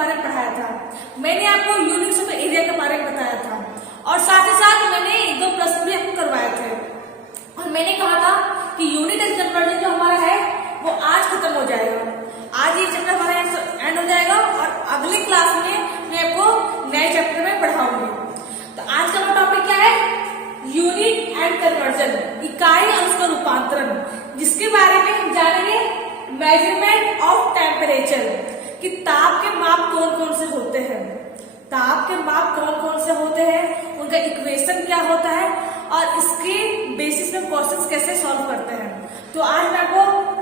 बारे में पढ़ाया था। मैंने आपको यूनिट्स ऑफ एरिया के बारे में बताया था और साथ ही साथ मैंने 1-2 प्रश्न भी आपको करवाए थे और मैंने कहा था कि यूनिट एंड कन्वर्जन जो हमारा है वो आज खत्म हो जाएगा। आज ये चैप्टर हमारा एंड हो जाएगा और अगली क्लास में मैं आपको नए चैप्टर में पढ़ाऊंगी। तो आज का हमारा टॉपिक क्या है? यूनिट एंड कन्वर्जन, इकाई अंश का रूपांतरण, जिसके बारे में हम जानेंगे मेजरमेंट ऑफ टेम्परेचर, कि ताप के माप कौन कौन से होते हैं, ताप के माप कौन कौन से होते हैं, उनका इक्वेशन क्या होता है और इसके बेसिस में क्वेश्चंस कैसे सॉल्व करते हैं। तो आज मैं आपको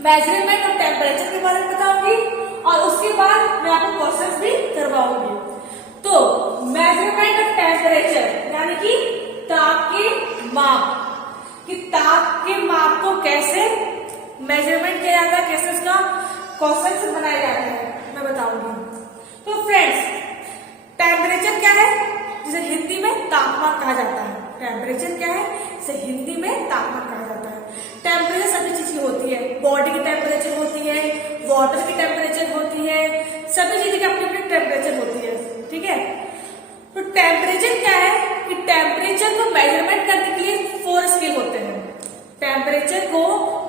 मेजरमेंट ऑफ टेम्परेचर के बारे में बताऊंगी और उसके बाद मैं आपको क्वेश्चंस भी करवाऊंगी। तो मेजरमेंट ऑफ टेम्परेचर यानी कि ताप के माप, कि ताप के माप को कैसे मेजरमेंट किया जाता है, कैसे उसका क्वेश्चंस बनाए जाते हैं, मैं बताऊंगी। तो फ्रेंड्स, टेम्परेचर क्या है, जिसे हिंदी में तापमान कहा जाता है। टेम्परेचर क्या है, इसे हिंदी में तापमान कहा जाता है। टेम्परेचर सभी चीज की होती है, बॉडी की टेम्परेचर होती है, वाटर की टेम्परेचर होती है, सभी चीज की अपनी अपनी टेम्परेचर होती है, ठीक है। तो टेम्परेचर क्या है कि टेम्परेचर को मेजरमेंट करने के लिए 4 स्केल होते हैं। टेम्परेचर को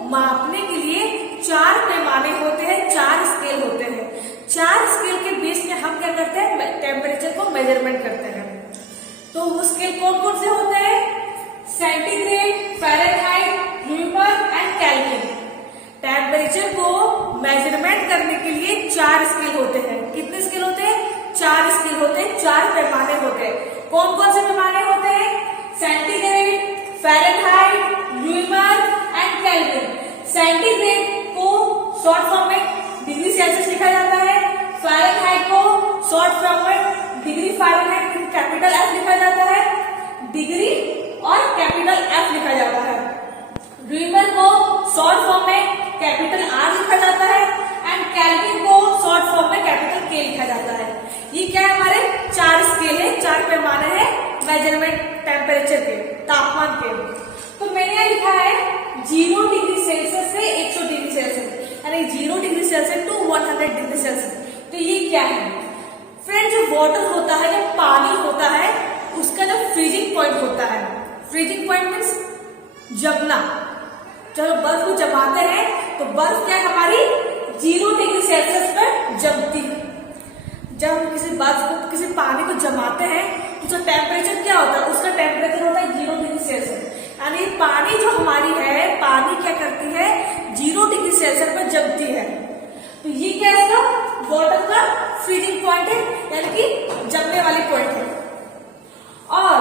मापने के लिए 4 पैमाने होते हैं, 4 स्केल होते हैं। 4 स्केल के बेस में हम क्या करते हैं, टेम्परेचर को मेजरमेंट करते हैं। तो वो स्केल कौन कौन से होते हैं? Centigrade, Fahrenheit, Newton and kelvin. Temperature को मेजरमेंट करने के लिए 4 स्केल होते हैं। कितने स्केल होते हैं? 4 स्केल होते हैं, 4 पैमाने होते हैं। कौन कौन से पैमाने होते हैं? Centigrade, Fahrenheit, Newton and kelvin. Centigrade को शॉर्ट फॉर्म में डिग्री सेल्सियस लिखा जाता है, फ़ारेनहाइट को शॉर्ट फॉर्म में डिग्री फ़ारेनहाइट कैपिटल F लिखा जाता है, डिग्री और कैपिटल F लिखा जाता है। न्यूटन को शॉर्ट फॉर्म में कैपिटल R लिखा जाता है एंड केल्विन को शॉर्ट फॉर्म में कैपिटल K लिखा जाता है। ये क्या है, हमारे 4 स्केल है, 4 पैमाने हैं मेजरमेंट टेम्परेचर के, तापमान के। तो मैंने यहाँ लिखा है 0 डिग्री सेल्सियस से 100 डिग्री सेल्सियस, यानी 0 degree Celsius to 100 degree Celsius. तो ये क्या है फ्रेंड? जो वाटर होता है, जो पानी होता है, उसका जो फ्रीजिंग पॉइंट होता है, फ्रीजिंग पॉइंट मीन्स जमना। जब बर्फ को जमाते हैं तो बर्फ क्या है हमारी 0 डिग्री सेल्सियस पर जमती है। जब हम किसी बर्फ को, किसी पानी को जमाते हैं तो उसका टेम्परेचर क्या होता है? उसका टेम्परेचर होता है 0 डिग्री सेल्सियस। यानी पानी जो हमारी है, पानी क्या करती है, 0 डिग्री सेल्सियस पर जमती है। तो ये क्या है, इसका वाटर का फ्रीजिंग पॉइंट है, यानी कि जमने वाली पॉइंट है। और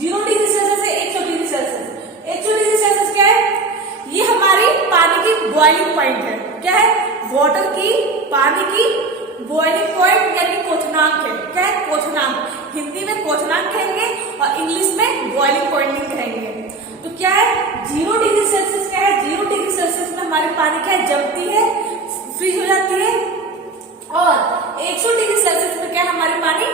0 डिग्री सेल्सियस से 100 डिग्री सेल्सियस, 100 डिग्री सेल्सियस क्या है? ये हमारी पानी की बॉइलिंग पॉइंट है। क्या है? वाटर की, पानी की बॉइलिंग पॉइंट यानी क्वथनांक है। क्या है? क्वथनांक। हिंदी में क्वथनांक कहेंगे और इंग्लिश में बॉइलिंग पॉइंट कहेंगे। तो क्या है? 0 डिग्री सेल्सियस क्या है? 0 डिग्री सेल्सियस में हमारी पानी क्या है, जमती है, फ्रीज हो जाती है। और 100 डिग्री सेल्सियस में क्या है, हमारी पानी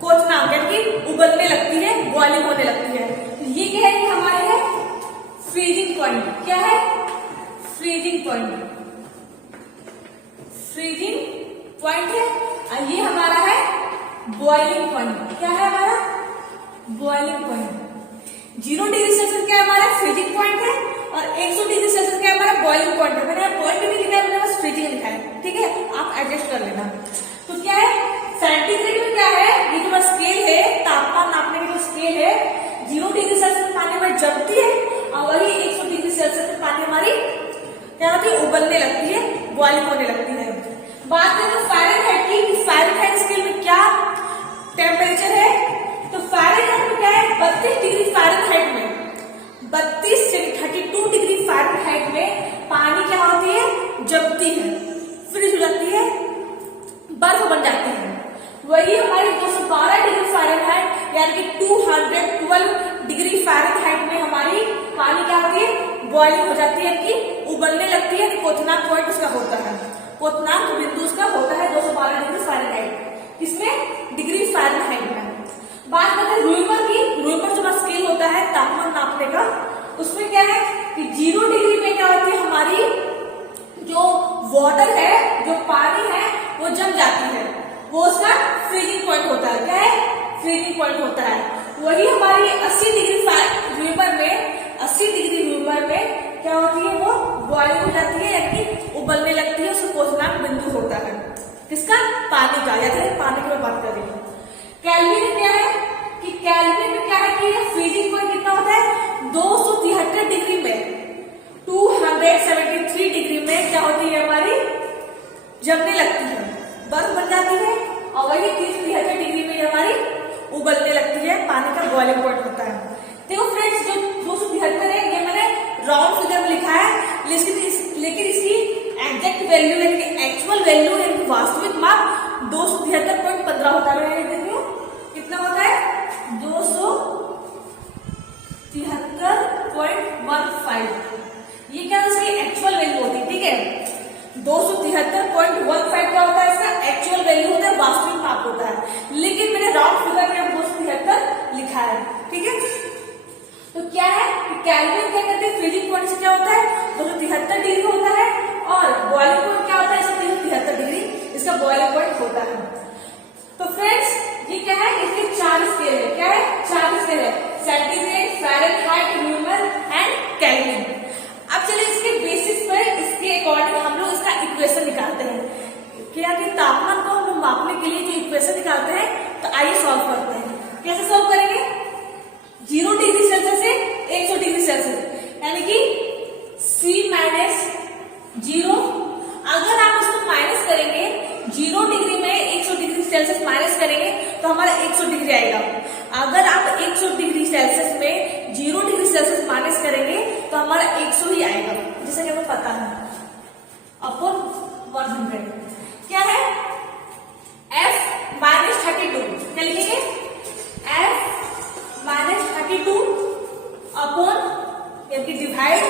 क्वथनांक यानी कि उबलने लगती है, बॉइलिंग होने लगती है। तो ये क्या है, हमारे है फ्रीजिंग पॉइंट। क्या है? फ्रीजिंग पॉइंट, फ्रीजिंग पॉइंट है। और ये हमारा है बॉइलिंग पॉइंट। क्या है हमारा? Boiling point. 0 डिग्री सेल्सियस क्या है, हमारा फ्रीजिंग पॉइंट है और 100 डिग्री सेल्सियस क्या है, हमारा बॉइलिंग पॉइंट है। मैंने पॉइंट भी लिखा है, मैंने बस फ्रीजिंग लिखा है, ठीक है, आप एडजस्ट कर लेना। तो क्या है, सेंटीग्रेड में क्या है, ये जो स्केल है, तापमान नापने की जो स्केल है, 0 डिग्री सेल्सियस में पानी हमारी जमती है और वही 100 डिग्री सेल्सियस में पानी हमारी क्या होती है, उबलने लगती है, बॉइलिंग होने लगती है। बात करें फ़ारेनहाइट की, फ़ारेनहाइट स्केल में क्या टेम्परेचर है, तो फ़ारेनहाइट में क्या है, 32 डिग्री फ़ारेनहाइट में, 32 से 32 डिग्री फ़ारेनहाइट में पानी क्या होती है, जमती है, फ्रीज हो जाती है, बर्फ बन जाती है। वही हमारी 212 डिग्री फ़ारेनहाइट यानी कि 212 डिग्री फ़ारेनहाइट में हमारी पानी क्या होती है, बॉइलिंग हो जाती है, कि उबलने लगती है। क्वथनांक पॉइंट उसका होता है, क्वथनांक बिंदु उसका होता है 212 डिग्री फ़ारेनहाइट, इसमें डिग्री फ़ारेनहाइट में। बात करते हैं रूइमर की, रूइमर जो स्केल होता है तापमान नापने का, उसमें क्या है कि 0 डिग्री में क्या होती है, हमारी जो वाटर है, जो पानी है, वो जम जाती है, वो उसका फ्रीजिंग पॉइंट होता है। क्या है? फ्रीजिंग पॉइंट होता है। वही हमारी 80 डिग्री ह्यूमर में, 80 डिग्री ह्यूमर में क्या होती है? वो बॉइलिंग हो जाती है, यानी उबलने लगती है, उसका क्वथनांक बिंदु होता है। किसका? पानी का। या फिर पानी की मैं बात कर रही हूँ। केल्विन में क्या है कि केल्विन में क्या है कि फ्रीजिंग पॉइंट कितना होता है? 273 डिग्री में, 273 डिग्री में क्या होती है? हमारी जमने लगती है, बर्फ बन जाती है। और वही 373 डिग्री में हमारी उबलने लगती है, पानी का बॉइलिंग पॉइंट होता है। देखो फ्रेंड्स, जो 273 है ये मैंने राउंड फिगर में लिखा है, लेकिन इसकी एग्जैक्ट वैल्यू यानी एक्चुअल वैल्यू यानी वास्तविक माप 273.15 होता है। मैं लिख देती हूँ, कितना होता है? 273.15। ये क्या इसकी एक्चुअल वैल्यू होती है, ठीक है। 273.15 क्या होता है? इसका एक्चुअल वैल्यू होता है, वास्तविक माप होता है। लेकिन मैंने राउंड फिगर में 273 लिखा है, ठीक है। तो क्या है कि केल्विन क्या कहते हैं? फ्रीजिंग पॉइंट से क्या होता है? 273 डिग्री होता है। और बॉइलिंग पॉइंट क्या होता है? 373 डिग्री इसका बॉइलिंग पॉइंट होता है। तो फ्रेंड्स, ये क्या है? इसके 4 स्केल है। क्या है? 4 स्केल है, centigrade, Fahrenheit, Newman and Kelvin. अब चलिए इसके बेसिस पर, इसके अकॉर्डिंग हम लोग इसका इक्वेशन निकालते हैं। क्या कि तापमान को हम मापने के लिए जो इक्वेशन निकालते हैं, तो आइए सॉल्व करते हैं। कैसे सॉल्व करेंगे? 0 डिग्री सेल्सियस से 100 डिग्री सेल्सियस, यानी कि C माइनस 0। अगर आप उसको माइनस करेंगे, 0 डिग्री में 100 डिग्री सेल्सियस माइनस करेंगे तो हमारा 100 डिग्री आएगा। अगर आप 100 डिग्री सेल्सियस में 0 डिग्री सेल्सियस माइनस करेंगे तो हमारा 100 ही आएगा, जैसा कि हमें पता है, अपॉन 100। क्या है? F minus 32। क्या लिखेंगे? F माइनस 32 अपॉन यानी डिवाइड।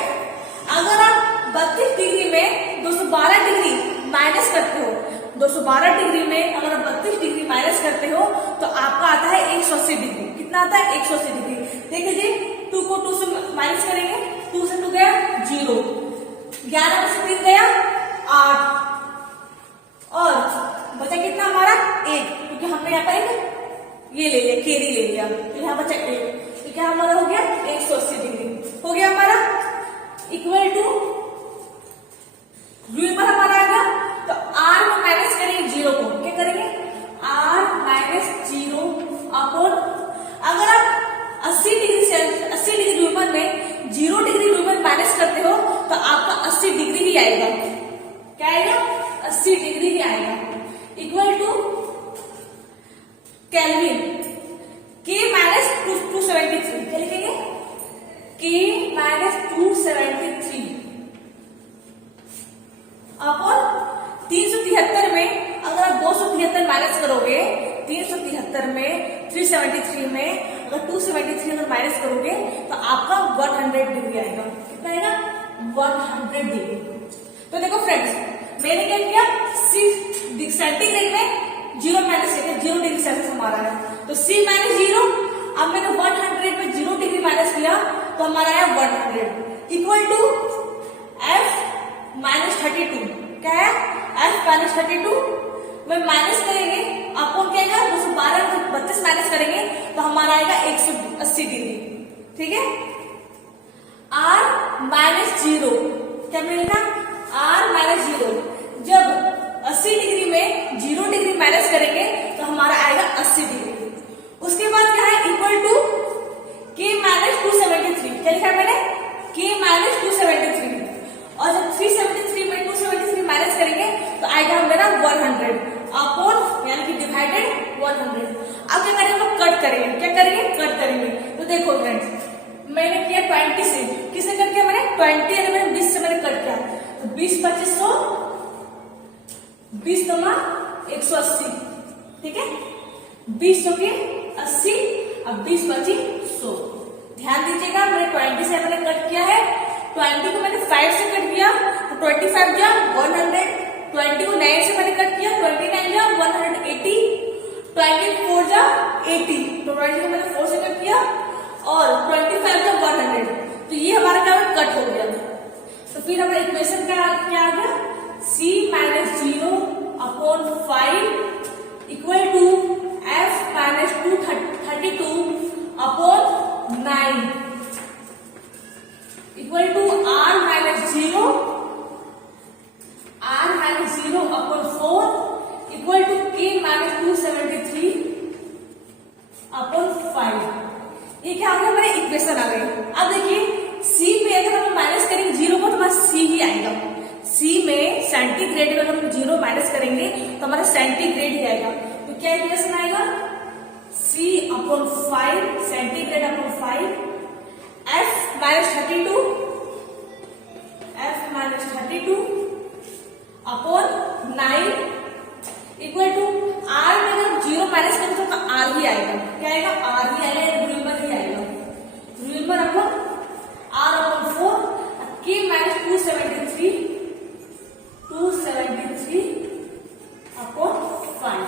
अगर आप 32 डिग्री में 212 डिग्री माइनस करते हो, 212 डिग्री में अगर आप 32 डिग्री माइनस करते हो तो आपका आता है 180 डिग्री। कितना आता है? 180 डिग्री। देखिए 2 को 2 से माइनस करेंगे, 2 से 2 गया 0, 11 में से 3 गया 8, और बचा कितना हमारा? 1, क्योंकि हमने यहाँ पर एक ये ले लिया, केरी ले लिया, तो यहाँ बचा 1। तो क्या हमारा हो गया? 180 डिग्री हो गया हमारा। इक्वल टू ह्यूमर हमारा आएगा, तो R में माइनस करेंगे 0 को। क्या करेंगे? R माइनस 0 अपॉन, अगर आप 80 डिग्री ह्यूमर में 0 डिग्री ह्यूमर माइनस करते हो तो आपका 80 डिग्री ही आएगा। क्या आएगा? 80 डिग्री ही आएगा। Equal to Kelvin, K minus 273। क्या लिखेंगे? K माइनस 273 अपॉन 373 में, अगर आप 273 माइनस करोगे, 373 में 373 में अगर 273 अगर माइनस करोगे तो आपका 100 डिग्री आएगा। कितना आएगा? 100 डिग्री। तो देखो फ्रेंड्स, मैंने क्या किया? सेंटीग्रेड में 0 माइनस किया, 0 डिग्री सेल्सियस हमारा है, तो C माइनस 0। अब मैंने 100 में 0 डिग्री माइनस किया तो हमारा आया 100 इक्वल टू F माइनस 32। क्या है? F माइनस 32 में माइनस करेंगे, आपको क्या आएगा? 212 में 32 माइनस करेंगे तो हमारा आएगा 180 डिग्री। ठीक है। R माइनस 0, क्या मिलेगा? R minus 0। जब 80 डिग्री में 0 डिग्री माइनस करेंगे तो हमारा आएगा 80 डिग्री। उसके बाद क्या है? Equal to K minus 273। क्या लिखा है मैंने? K minus 273। और जब 373 में 273 माइनस करेंगे तो आएगा मेरा 100 अपॉन यानी कि डिवाइडेड 100। अब क्या करेंगे? हम कट करेंगे। क्या करेंगे? कट करेंगे। तो देखो फ्रेंड्स, मैंने किया 20 से, किससे कट किया मैंने? 20 यानी मैंने 20 से मैंने कट किया, तो 20 2500, 20 नमा 180। ठीक है, 20 के 80, अब 20 25 100। ध्यान दीजिएगा, मैंने 20 से मैंने कट किया है, 20 को मैंने 5 से कट किया तो 25 जा 100, 20 को 9 से मैंने कट किया, 29 जा 180, 24 जा 80, तो 20 को मैंने 4 से कट किया और 25 जा 100। तो ये हमारा क्या कट हो गया। तो फिर हमारा इक्वेशन का क्या आ गया? C minus 0 upon 9 equal to r minus 0 upon 4 equal to k minus 273 upon 5। ये क्या आ गया, हमारे इक्वेशन आ गई। अब देखिए c में अगर हम माइनस करेंगे 0 को तो हमारा c ही आएगा। c में सेंटीग्रेड में अगर हम 0 माइनस करेंगे तो हमारा सेंटीग्रेड ही आएगा। तो क्या इक्वेशन आएगा, c upon 5 centigrade upon 5 f minus 32 upon 9 equal to r में अगर 0 माइनस करेंगे तो r ही आएगा। क्या आएगा, r ही आएगा, रिमेंबर ही आएगा। Remember upon r upon 4 k minus 273 upon 5।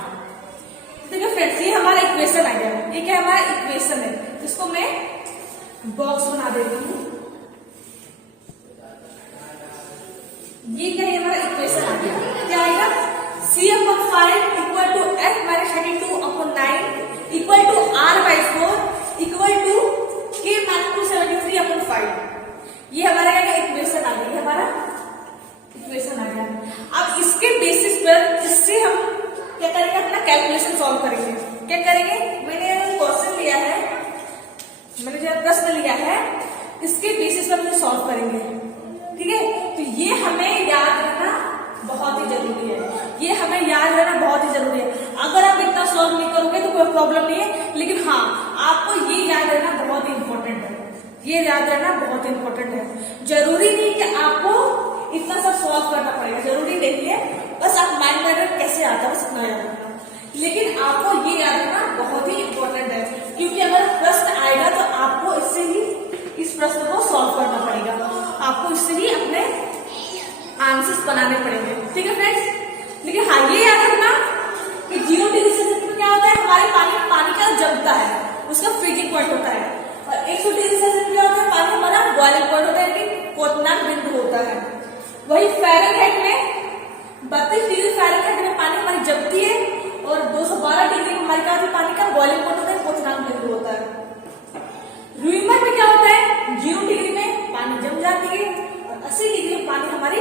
देखिए फ्रेंड्स, ये हमारा इक्वेशन आ गया। ये क्या हमारा इक्वेशन है, इसको मैं बॉक्स बना देती हूँ। ये क्या है, हमारा इक्वेशन आ गया। क्या आएगा, c upon 5 equal to f minus 32 upon 9 equal to r by 4 equal to k minus 273 upon 5। ये हमारा क्या इक्वेशन आ गया, हमारा इक्वेशन आ गया। अब इसके बेसिस पर इससे हम क्या करेंगे, अपना कैलकुलेशन सॉल्व करेंगे। क्या करेंगे, मैंने क्वेश्चन लिया है, मैंने जो प्रश्न लिया है, इसके बेसिस पर हम सॉल्व करेंगे। ठीक है, तो ये हमें याद रखना बहुत ही जरूरी है। ये हमें याद रखना बहुत ही जरूरी है। अगर आप इतना सॉल्व नहीं करोगे तो कोई प्रॉब्लम नहीं है, लेकिन हाँ आपको ये याद रखना बहुत ही इंपॉर्टेंट है। ये याद रखना बहुत इंपॉर्टेंट है। जरूरी नहीं कि आपको इतना सब सॉल्व करना पड़ेगा, जरूरी नहीं है। बस आप माइंड में कैसे आता है बस इतना याद रखना, लेकिन आपको ये याद रखना बहुत ही इंपॉर्टेंट है। क्योंकि अगर प्रश्न आएगा तो आपको इससे ही इस प्रश्न को सॉल्व करना पड़ेगा, आपको इससे ही अपने आंसर्स बनाने पड़ेंगे। ठीक है फ्रेंड्स, लेकिन हाँ ये याद रखना कि 0 डिग्री सेल्सियस में क्या होता है, हमारे पानी का जमता है, उसका फ्रीजिंग पॉइंट होता है। और 100 डिग्री सेल्सियस में क्या होता है, पानी हमारा बॉइलिंग पॉइंट होता है, कि क्वथनांक बिंदु होता है। वही फ़ारेनहाइट में 32 डिग्री फ़ारेनहाइट में पानी हमारी जमती है, और 212 डिग्री में हमारे क्या होता है, पानी का बॉइलिंग पॉइंट होता है, क्वथनांक बिंदु होता है। रूइमर में क्या होता है, 0 डिग्री में पानी जम जाती है, और 80 डिग्री में पानी हमारी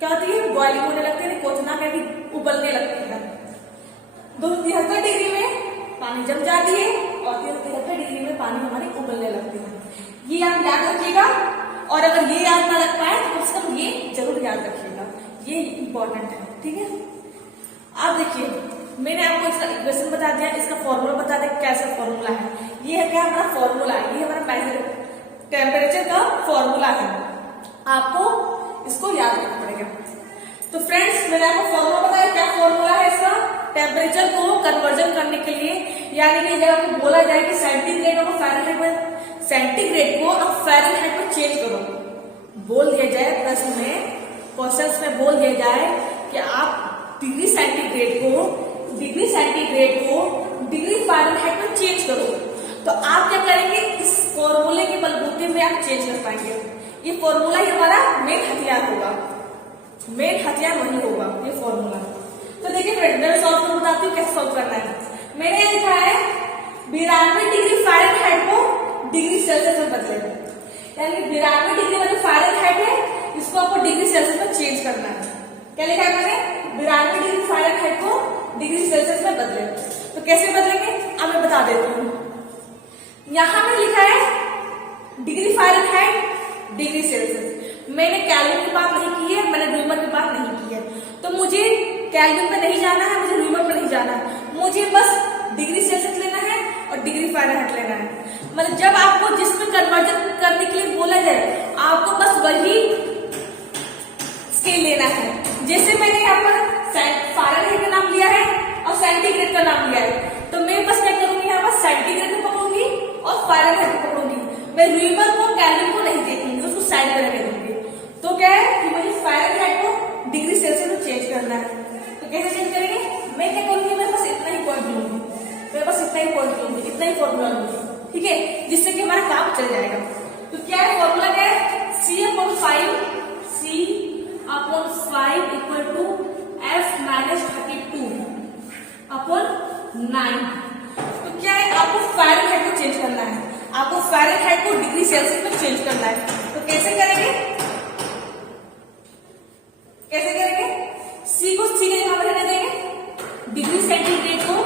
क्या होती है, बॉइलिंग होने लगती है, क्वथनांक यानी उबलने लगती है। 273 डिग्री में पानी जम जाती है, और 73 डिग्री में पानी हमारी उबलने लगती है। ये आप याद रखिएगा, और अगर ये याद ना रख पाए तो कम से कम ये जरूर याद रखिएगा, ये इंपॉर्टेंट है। ठीक है, आप देखिए मैंने आपको इसका इक्वेशन बता दिया, इसका फॉर्मूला बता दिया, कैसा फॉर्मूला है। ये है क्या, हमारा फॉर्मूला है, ये हमारा टेम्परेचर का फॉर्मूला है, आपको इसको याद रखना पड़ेगा। तो फ्रेंड्स, मैंने आपको फॉर्मूला बताया, क्या फॉर्मूला है इसका, टेम्परेचर को कन्वर्जन करने के लिए, यानी कि जब आपको बोला जाए कि सेंटीग्रेड और फ़ारेनहाइट में, सेंटीग्रेड को अब फ़ारेनहाइट में चेंज करो, बोल दिया जाए प्रश्न में, क्वेश्चंस में बोल दिया जाए कि आप डिग्री सेंटीग्रेड को डिग्री फ़ारेनहाइट में चेंज करो, तो आप क्या करेंगे, इस फॉर्मूले के बलबूते में आप चेंज कर पाएंगे। ये फॉर्मूला ही हमारा मेन हथियार होगा, मेन हथियार वही होगा ये फॉर्मूला। तो देखिए फ्रेंड, मैं सॉल्व कर बताती हूँ कैसे सॉल्व करना है। मैंने लिखा है 92 डिग्री फ़ारेनहाइट को डिग्री सेल्सियस में बदलेगा, यानी 92 डिग्री वाली फ़ारेनहाइट है, इसको आपको डिग्री सेल्सियस में चेंज करना है। क्या लिखा है मैंने, 92 डिग्री फ़ारेनहाइट को डिग्री सेल्सियस में बदले। तो कैसे बदलेंगे अब मैं बता देती हूँ। यहां में लिखा है डिग्री फ़ारेनहाइट डिग्री सेल्सियस, मैंने केल्विन की बात नहीं की है, मैंने रूइमर की बात नहीं की है। तो मुझे केल्विन पे नहीं जाना है, मुझे रूइमर पे नहीं जाना है, मुझे बस डिग्री सेल्सियस लेना है और डिग्री फ़ारेनहाइट लेना है। मतलब जब आपको जिसमें कन्वर्जन करने के लिए बोला जाए, आपको बस वही स्केल लेना है। जैसे मैंने यहाँ पर फ़ारेनहाइट का नाम लिया है और सेंटीग्रेड का नाम लिया है, तो मैं बस क्या करूंगी, यहाँ पर सेंटीग्रेड को पकड़ूंगी और फ़ारेनहाइट को पकड़ूंगी। मैं रूइमर को केल्विन को नहीं देखूंगी, उसको साइड में रख दूंगी। तो क्या है कि मुझे फ़ारेनहाइट को डिग्री सेल्सियस में चेंज करना है। तो कैसे चेंज करेंगे, मैं क्या करूंगी, मैं बस इतना ही पॉइंट लूंगी, मैं बस इतना ही पॉइंट लूंगी, इतना ही फॉर्मूला लूंगी। ठीक है, जिससे कि हमारा काम चल जाएगा। तो क्या है फॉर्मूला, क्या है, C/5 equal to F minus 32 upon 9। तो क्या है, आपको फ़ारेनहाइट को चेंज करना है, आपको फ़ारेनहाइट को डिग्री सेल्सियस में चेंज करना है। तो कैसे करेंगे, कैसे करेंगे? सी को सी के हम रहने देंगे, डिग्री सेंटीग्रेड को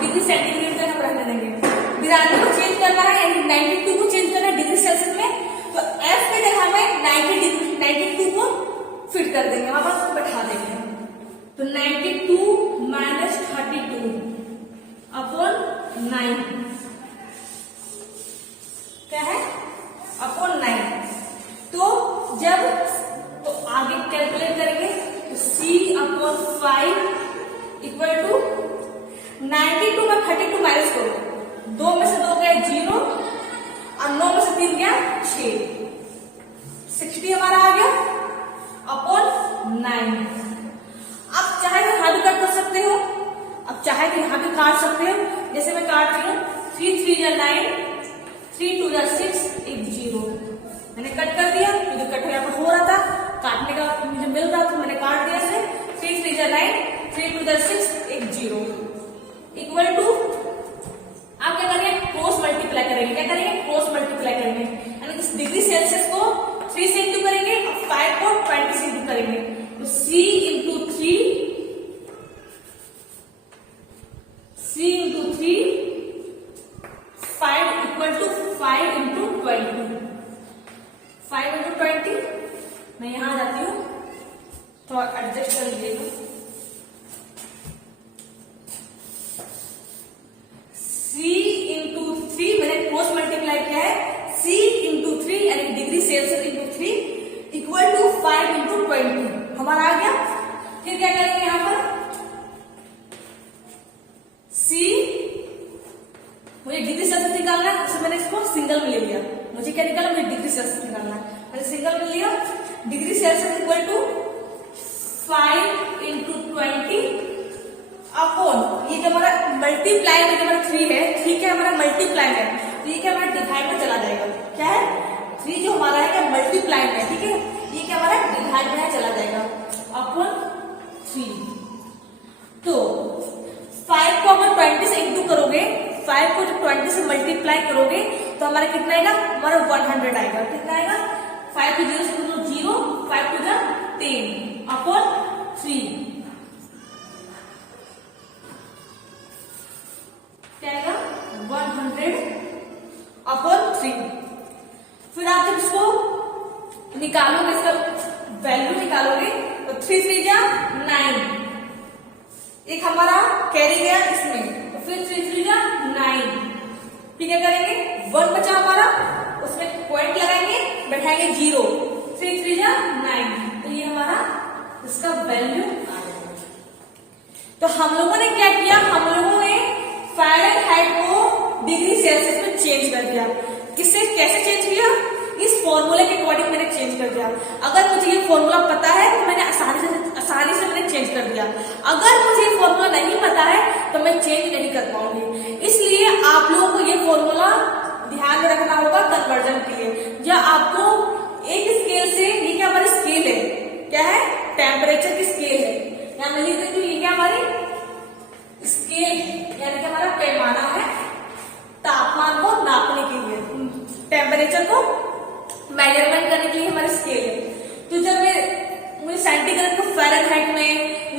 डिग्री सेंटीग्रेड तक हम रहने देंगे। 92 को चेंज करना है, यानी 92 को चेंज करना है डिग्री सेल्सियस में, तो एफ के जगह में 92 को फिट कर देंगे, वहां पर उसको बैठा देंगे। तो 92 माइनस 32 अपॉन 9 क्या है, अपॉन 9। तो जब तो आगे कैलकुलेट करेंगे, तो c अपॉन 5 इक्वल टू 92 में 32 माइनस करो, 2 में से 2 गया 0 और 9 में से 3 गया 6, 60 हमारा आ गया अपॉन 9। अब चाहे तो यहां भी कट कर सकते हो, अब चाहे तो यहां भी काट सकते हो, जैसे मैं काट रही हूँ 3 3 या 9, 3 2 या 6, 1 0, मैंने कट कर दिया क्योंकि कट यहाँ पर हो रहा था, काटने का मुझे मिल रहा था, मैंने काट दिया से 3 3 या 9, 3 2 या 6, 1 0 इक्वल टू, आप क्या करेंगे, क्रॉस मल्टीप्लाई करेंगे। क्या करेंगे, क्रॉस मल्टीप्लाई करेंगे, यानी इस डिग्री सेल्सियस को 3 से इंटू करेंगे और 5 को 20 से इंटू करेंगे, तो c into 3 5 equal to 5 into 20, 5 into 20। मैं यहां आ जाती हूं, थोड़ा एडजस्ट कर लीजिएगा। c इंटू 3 मैंने क्रॉस मल्टीप्लाई किया है, c इंटू 3 यानी degree Celsius into 3 equal to 5 into 20 हमारा आ गया। फिर क्या करेंगे, यहां पर c मुझे डिग्री सेल्सियस निकालना है, तो मैंने इसको सिंगल में ले लिया, मुझे क्या निकालना, मुझे डिग्री सेल्सियस निकालना है, मैंने सिंगल में लिया। Degree Celsius equal to 5 into 20 upon, ये जो हमारा मल्टीप्लाई में जो हमारा 3 है, ठीक है, हमारा मल्टीप्लाई में, तो ये क्या हमारा डिवाइड में चला जाएगा, क्या है 3 जो हमारा है क्या मल्टीप्लाई में, ठीक है, ये क्या हमारा डिवाइड में चला जाएगा अपॉन 3। तो 5 को अगर 20 से इंटू करोगे, 5 को जब 20 से मल्टीप्लाई करोगे तो हमारा कितना आएगा, हमारा 100 आएगा। कितना आएगा, 5 को 0 से 0, 5 को 10 अपॉन 3 क्या आएगा 100 अपॉन 3। फिर आप जब इसको निकालोगे, इसका वैल्यू निकालोगे, तो 3 3 जा 9, एक हमारा कैरी गया इसमें, तो फिर 3 3 जा 9, फिर क्या करेंगे 1 बचा हमारा, उसमें पॉइंट लगाएंगे, बैठाएंगे 0, 3 3 जा 9, तो ये हमारा इसका वैल्यू आ जाएगा। तो हम लोगों ने क्या किया, हम लोगों ने फ़ारेनहाइट को डिग्री सेल्सियस में चेंज कर दिया। किससे, कैसे चेंज किया, इस फॉर्मूले के अकॉर्डिंग मैंने चेंज कर दिया। अगर मुझे ये फॉर्मूला पता है तो मैंने आसानी से मैंने चेंज कर दिया, अगर मुझे ये फॉर्मूला नहीं पता है तो मैं चेंज नहीं कर पाऊंगी। इसलिए आप लोगों को ये फॉर्मूला ध्यान में रखना होगा कन्वर्जन के लिए। या आपको एक स्केल से, ये क्या हमारी स्केल है, क्या है टेम्परेचर की स्केल है, यहाँ मैं लिख देती हूँ, ये क्या हमारी स्केल यानी कि हमारा पैमाना है तापमान को नापने के लिए, टेम्परेचर को मेजरमेंट करने के लिए हमारी स्केल है। तो जब मुझे सेंटीग्रेड को फ़ारेनहाइट में,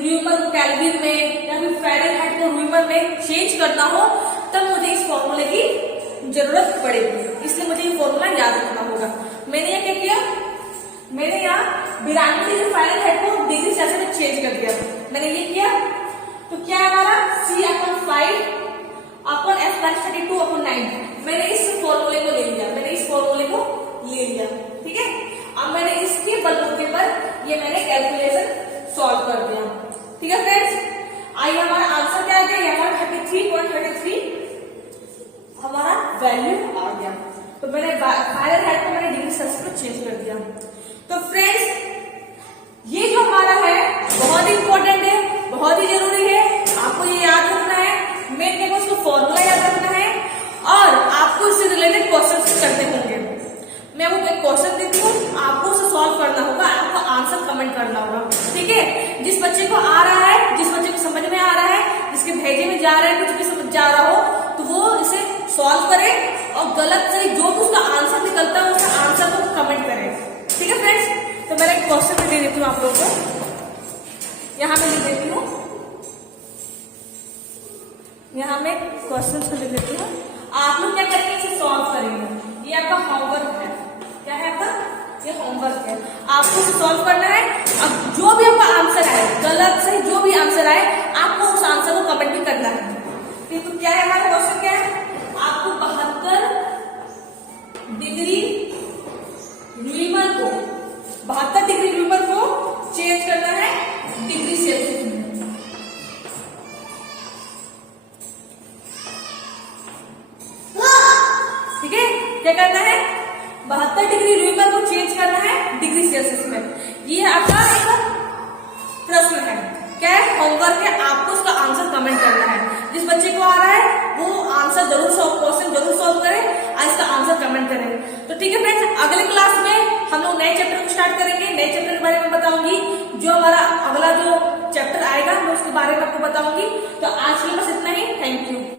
र्यूमर को केल्विन में, या फिर फ़ारेनहाइट को र्यूमर में चेंज करना हो, तब मुझे इस फॉर्मूले की जरूरत पड़ेगी, इसलिए मुझे ये फॉर्मूला याद रखना होगा। मैंने यहाँ क्या किया, मैंने यहाँ 92 डिग्री फ़ारेनहाइट को डिग्री सेल्सियस में चेंज कर दिया, मैंने ये किया। तो क्या है हमारा c upon 5 upon f minus 32 upon 9, मैंने इस फॉर्मूले को ले लिया, मैंने इस फॉर्मूले को ले लिया, ठीक है। अब मैंने इसके बलबूते पर ये मैंने कैलकुलेशन सॉल्व कर दिया, ठीक है फ्रेंड्स। आइए हमारा आंसर क्या आ गया, हमारा 33.33 हमारा वैल्यू आ गया। तो मैंने फ़ारेनहाइट को मैंने डिग्री सेल्सियस में चेंज कर दिया। तो फ्रेंड्स ये जो हमारा है बहुत इंपॉर्टेंट है, बहुत ही जरूरी है, आपको ये याद रखना है, मेन क्या उसको फॉर्मूला याद रखना है, और आपको इससे रिलेटेड क्वेश्चन करते होंगे। मैं वो एक क्वेश्चन देती हूँ, आपको उसे सॉल्व करना होगा, आपको आंसर कमेंट करना होगा, ठीक है। जिस बच्चे को आ रहा है, जिस बच्चे को समझ में आ रहा है, जिसके भेजे में जा रहा है, कुछ भी समझ जा रहा हो, तो वो इसे सॉल्व करे और गलत सही जो भी उसका आंसर निकलता है उसका आंसर को कमेंट करें। ठीक है फ्रेंड्स, तो मैं एक क्वेश्चन दे देती हूँ आप लोगों को, यहाँ पे लिख देती हूँ, यहाँ मैं क्वेश्चन को लिख देती हूँ। आप लोग क्या करेंगे, इसे सॉल्व करेंगे। ये आपका होमवर्क है। क्या है आपका, ये होमवर्क है, आपको सॉल्व करना है। अब जो भी आपका आंसर आए, गलत सही जो भी आंसर आए, आपको उस आंसर को कमेंट भी करना है। ठीक, तो क्या है हमारा क्वेश्चन, क्या है, आपको 72 डिग्री ल्यूमर को 72 डिग्री ल्यूमर को चेंज करना है डिग्री सेल्सियस में। ठीक है, क्या करना है, 72 डिग्री ल्यूमर को चेंज करना है डिग्री सेल्सियस में। ये आपका एक प्रश्न है, क्या है, होमवर्क है, आपको उसका आंसर कमेंट करना है। जिस बच्चे को आ रहा है वो आंसर जरूर सॉल्व, क्वेश्चन जरूर सॉल्व करे और इसका आंसर कमेंट करें। तो ठीक है फ्रेंड्स, अगले क्लास में हम लोग नए चैप्टर को स्टार्ट करेंगे। नए चैप्टर के बारे में बताऊंगी, जो हमारा अगला जो चैप्टर आएगा मैं उसके बारे में आपको बताऊंगी। तो आज के लिए बस इतना ही। Thank you.